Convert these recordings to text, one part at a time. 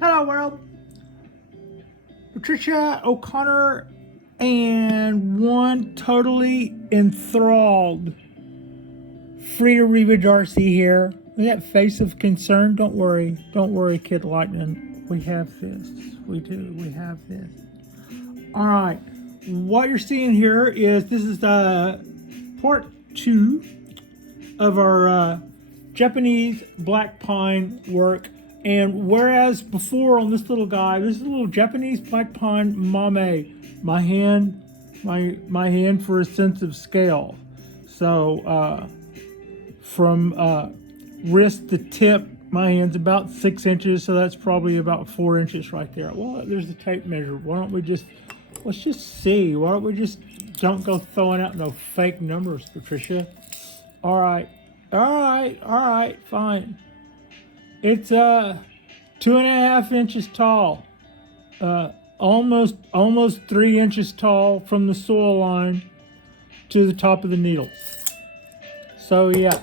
Hello world. Patricia, O'Connor, and one totally enthralled Frida Reba Darcy here. With that face of concern, don't worry, Kid Lightning. We have this. We do. We have this. All right. What you're seeing here is this is part 2 of our Japanese black pine work. And whereas before on this little guy, this is a little Japanese black pine Mame, my hand for a sense of scale. So from wrist to tip, my hand's about 6 inches, so that's probably about 4 inches right there. Well, there's the tape measure. Why don't we let's just see. Why don't we don't go throwing out no fake numbers, Patricia. All right, fine. It's 2.5 inches tall, almost 3 inches tall from the soil line to the top of the needle. So yeah,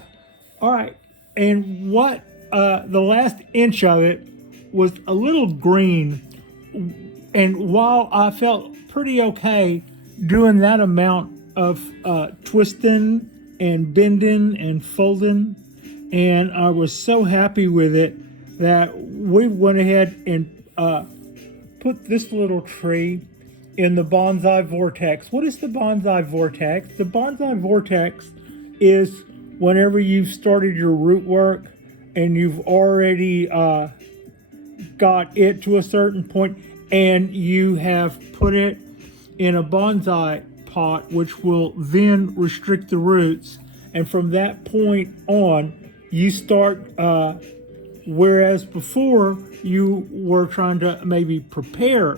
all right. And what the last inch of it was a little green, and while I felt pretty okay doing that amount of twisting and bending and folding, and I was so happy with it that we went ahead and put this little tree in the Bonsai Vortex. What is the Bonsai Vortex? The Bonsai Vortex is whenever you've started your root work and you've already got it to a certain point and you have put it in a bonsai pot, which will then restrict the roots. And from that point on, you start, whereas before you were trying to maybe prepare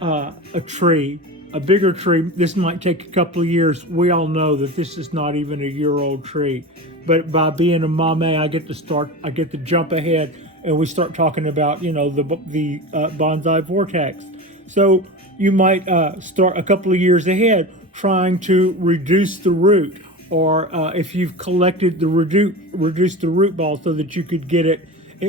a tree, a bigger tree. This might take a couple of years. We all know that this is not even a year-old tree. But by being a Mame, I get to jump ahead, and we start talking about, the Bonsai Vortex. So you might start a couple of years ahead trying to reduce the root, or if you've collected reduce the root ball so that you could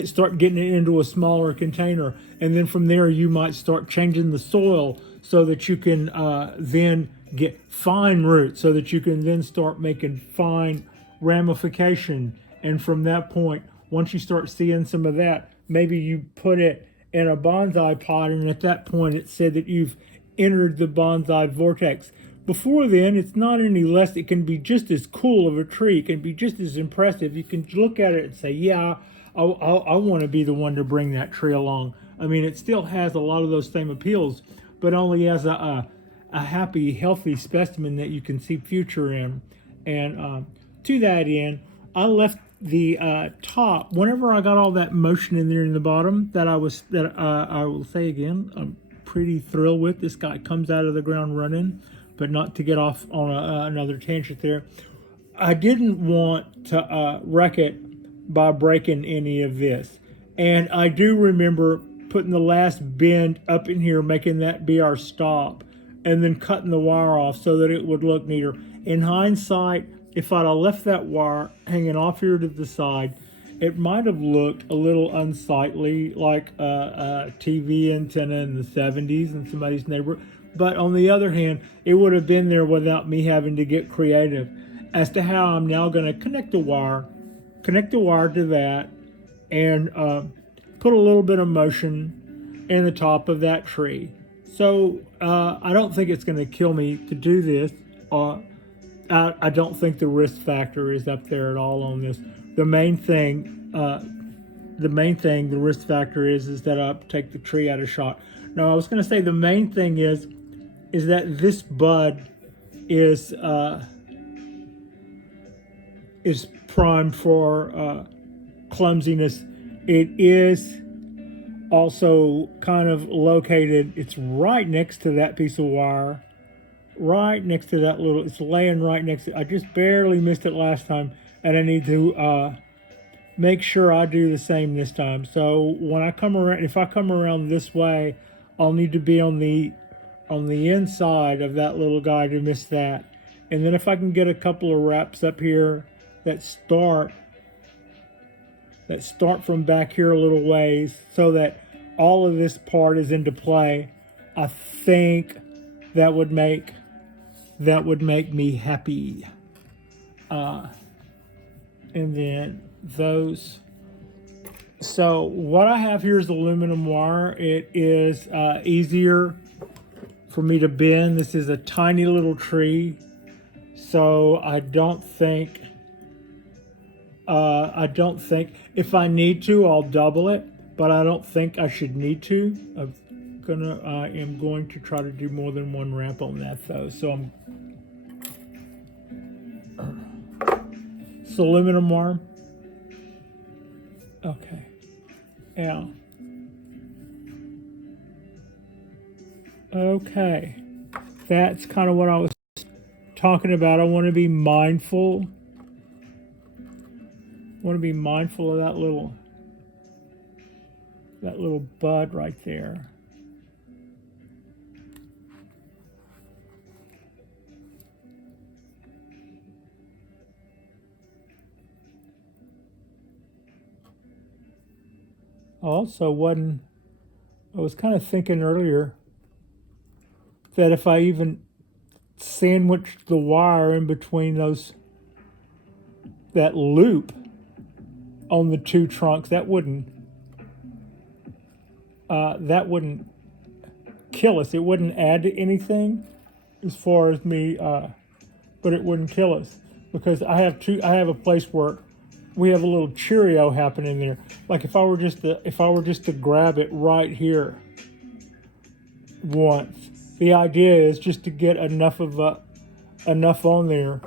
start getting it into a smaller container. And then from there, you might start changing the soil so that you can then get fine roots, so that you can then start making fine ramification. And from that point, once you start seeing some of that, maybe you put it in a bonsai pot, and at that point it said that you've entered the Bonsai Vortex. Before then, it's not any less. It can be just as cool of a tree. It can be just as impressive. You can look at it and say, yeah, I want to be the one to bring that tree along. I mean, it still has a lot of those same appeals, but only as a happy, healthy specimen that you can see future in. And to that end, I left the top. Whenever I got all that motion in there in the bottom, I will say again, I'm pretty thrilled with. This guy comes out of the ground running, but not to get off on another tangent there. I didn't want to wreck it by breaking any of this. And I do remember putting the last bend up in here, making that be our stop, and then cutting the wire off so that it would look neater. In hindsight, if I'd have left that wire hanging off here to the side, it might have looked a little unsightly, like a TV antenna in the 70s in somebody's neighborhood. But on the other hand, it would have been there without me having to get creative as to how I'm now going to connect the wire to that, and put a little bit of motion in the top of that tree. So I don't think it's going to kill me to do this. I don't think the risk factor is up there at all on this. The main thing, the risk factor is that I take the tree out of shot. No, I was going to say the main thing is that this bud is primed for clumsiness. It is also kind of located. It's right next to that piece of wire. Right next to that it's laying right next to it. I just barely missed it last time, and I need to make sure I do the same this time. So when I come around, if I come around this way, I'll need to be on the inside of that little guy to miss that. And then if I can get a couple of wraps up here that start from back here a little ways, so that all of this part is into play, I think that would make me happy. And then those. So what I have here is aluminum wire. It is easier for me to bend. This is a tiny little tree, so I don't think if I need to, I'll double it, but I don't think I should need to. I am going to try to do more than one ramp on that though. So it's aluminum wire. Okay. Yeah. Okay. That's kind of what I was talking about. I want to be mindful. Of that little bud right there. I was kind of thinking earlier that if I even sandwiched the wire in between that loop on the two trunks, that wouldn't kill us. It wouldn't add to anything as far as me, but it wouldn't kill us because I have a place where we have a little Cheerio happening there. Like if I were just to grab it right here once, the idea is just to get enough on there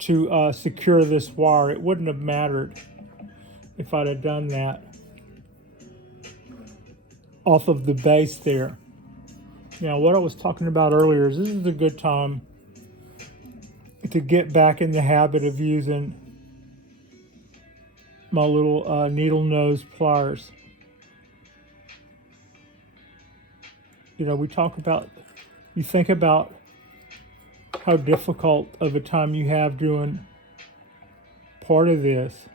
to secure this wire. It wouldn't have mattered if I'd have done that off of the base there. Now, what I was talking about earlier is this is a good time to get back in the habit of using my little needle nose pliers. You know, you think about how difficult of a time you have doing part of this.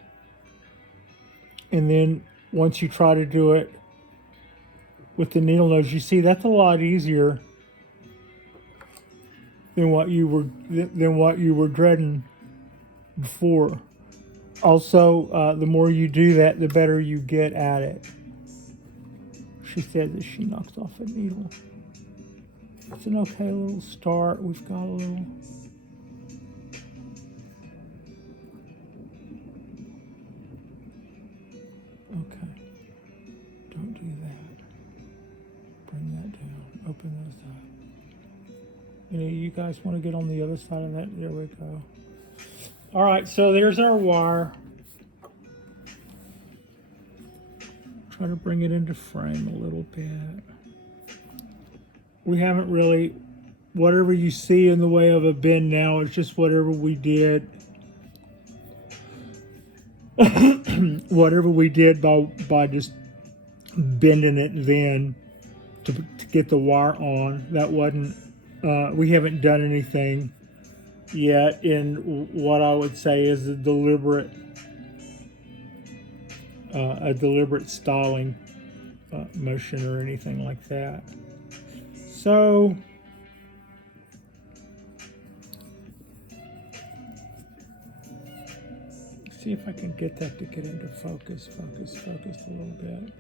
And then once you try to do it with the needle nose, you see that's a lot easier than what you were dreading before. Also, the more you do that, the better you get at it. She said that she knocks off a needle. It's an okay little start. We've got a little. Okay. Don't do that. Bring that down. Open those up. You guys want to get on the other side of that? There we go. All right, so there's our wire. Try to bring it into frame a little bit. We haven't really, whatever you see in the way of a bend now, it's just whatever we did. Whatever we did by just bending it then to get the wire on. That wasn't, we haven't done anything yet in what I would say is a deliberate styling motion or anything like that. So see if I can get that to get into focus a little bit.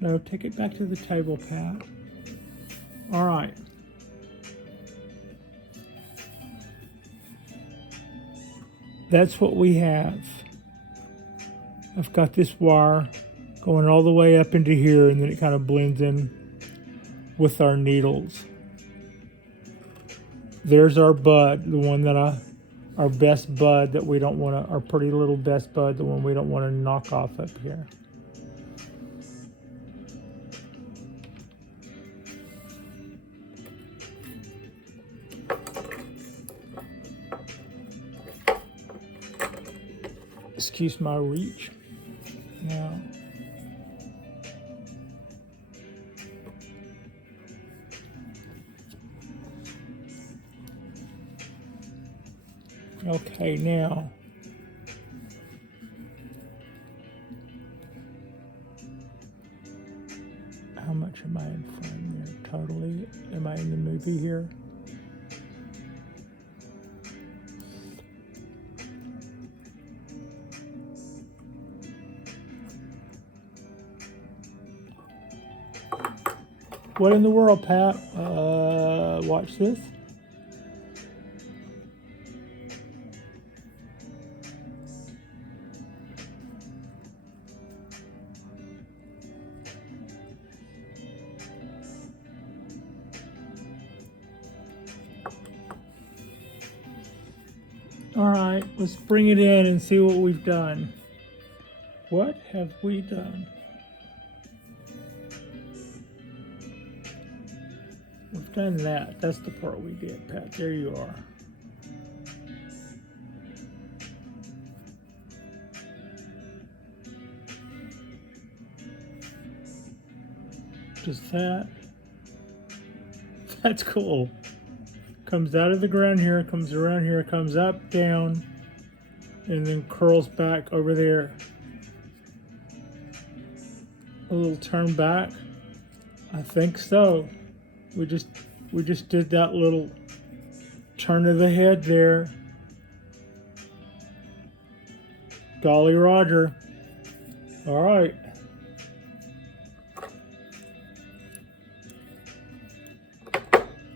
No, take it back to the table, Pat. All right. That's what we have. I've got this wire going all the way up into here, and then it kind of blends in with our needles. There's our bud, the one that our best bud that we don't want to, our pretty little best bud, the one we don't want to knock off up here. Excuse my reach. Now, okay, now Am I in the movie here? What in the world, Pat? Watch this. All right, let's bring it in and see what we've done. What have we done? We've done that. That's the part we did, Pat. There you are. Just that. That's cool. Comes out of the ground here, comes around here, comes up, down, and then curls back over there. A little turn back. I think so. We just did that little turn of the head there. Golly Roger. All right.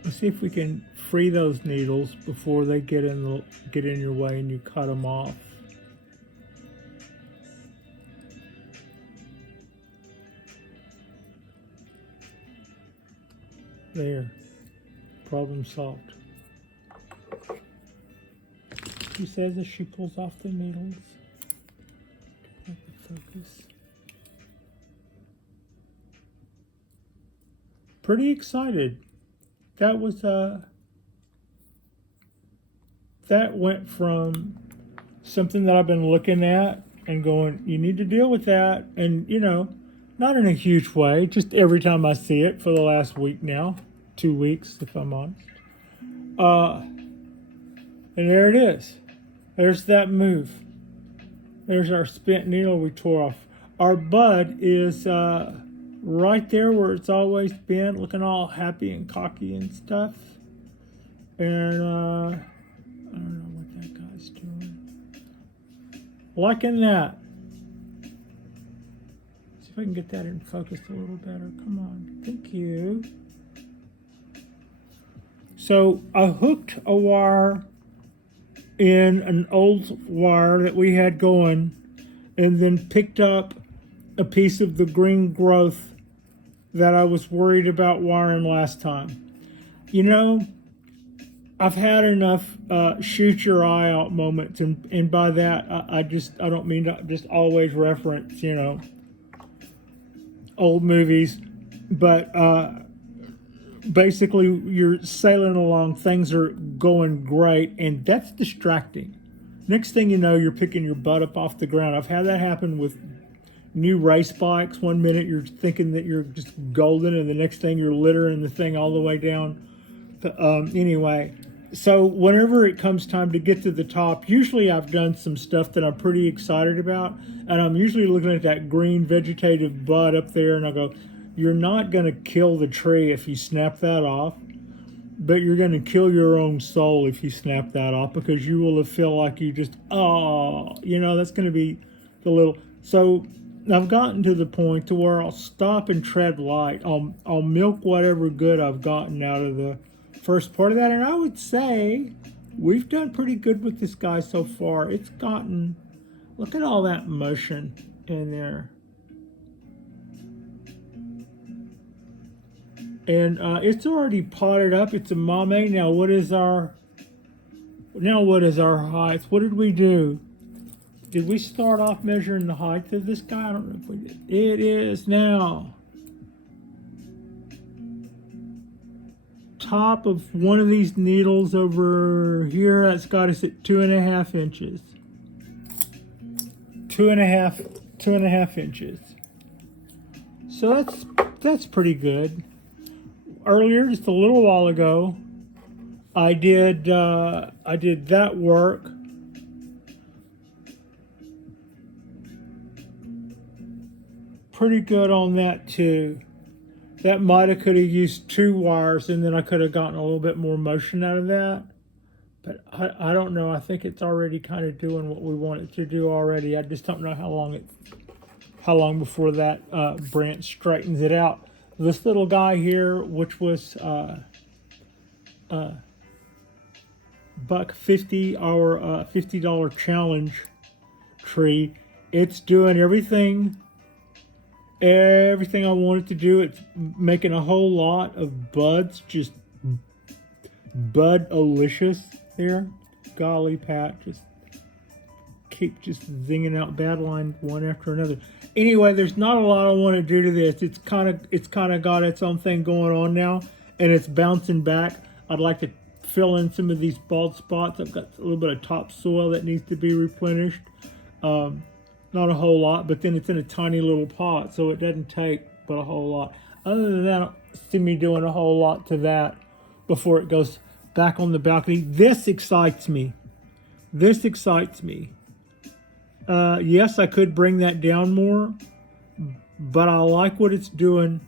Let's see if we can free those needles before they get in your way and you cut them off. There. Problem solved. She says as she pulls off the needles. Focus. Pretty excited. That was that went from something that I've been looking at and going, you need to deal with that, and not in a huge way, just every time I see it for the last week now, 2 weeks if I'm honest. And there it is. There's that move. There's our spent needle we tore off. Our bud is right there where it's always been, looking all happy and cocky and stuff. And I don't know what that guy's doing. Liking that. See if I can get that in focus a little better. Come on. Thank you. So I hooked a wire in an old wire that we had going, and then picked up a piece of the green growth that I was worried about wiring last time. I've had enough shoot your eye out moments, and by that I don't mean to just always reference old movies, but basically you're sailing along, things are going great, and that's distracting. Next thing you know, you're picking your butt up off the ground. I've had that happen with new race bikes. 1 minute you're thinking that you're just golden, and the next thing you're littering the thing all the way down. Anyway, so whenever it comes time to get to the top, usually I've done some stuff that I'm pretty excited about, and I'm usually looking at that green vegetative bud up there, and I go, you're not going to kill the tree if you snap that off, but you're going to kill your own soul if you snap that off, because you will feel like you just, that's going to be the little. So I've gotten to the point to where I'll stop and tread light. I'll milk whatever good I've gotten out of the first part of that, and I would say we've done pretty good with this guy so far. It's gotten, look at all that motion in there. And it's already potted up. It's a Mame. Now what is our height? What did we do? Did we start off measuring the height of this guy? I don't know if we did. It is now top of one of these needles over here. That's got us at 2.5 inches. 2.5 inches. So that's pretty good. Earlier, just a little while ago, I did that work. Pretty good on that too. That might have could have used 2 wires, and then I could have gotten a little bit more motion out of that. But I don't know. I think it's already kind of doing what we want it to do already. I just don't know how long before that branch straightens it out. This little guy here, which was $1.50, our $50 challenge tree, it's doing everything I want it to do. It's making a whole lot of buds, just bud-alicious there. Golly, Pat, just keep just zinging out bad line one after another. Anyway, there's not a lot I want to do to this. It's kind of got its own thing going on now, and it's bouncing back. I'd like to fill in some of these bald spots. I've got a little bit of topsoil that needs to be replenished. Not a whole lot, but then it's in a tiny little pot, so it doesn't take but a whole lot. Other than that, I don't see me doing a whole lot to that before it goes back on the balcony. This excites me. This excites me. Yes, I could bring that down more, but I like what it's doing.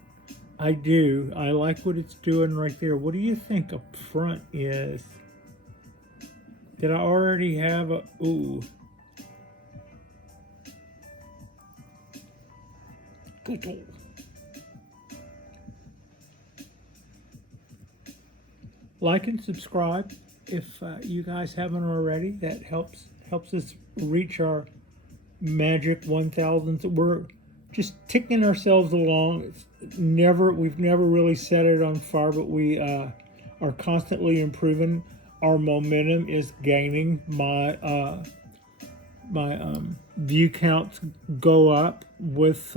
I do. I like what it's doing right there. What do you think up front is? Did I already have a... Ooh. Good. Like and subscribe if you guys haven't already. That helps us reach our magic 1,000. We're just ticking ourselves along. We've never really set it on fire, but we are constantly improving. Our momentum is gaining. My view counts go up with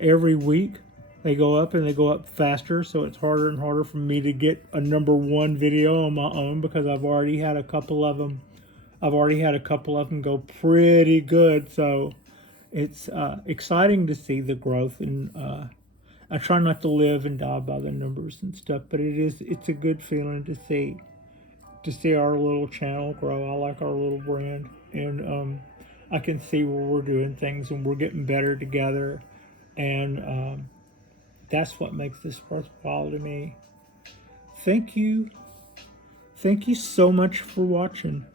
every week. They go up, and they go up faster, so it's harder and harder for me to get a #1 video on my own, because I've already had a couple of them go pretty good. So it's exciting to see the growth, and I try not to live and die by the numbers and stuff, but it's a good feeling to see our little channel grow. I like our little brand, and I can see where we're doing things and we're getting better together, and that's what makes this worthwhile to me. Thank you so much for watching.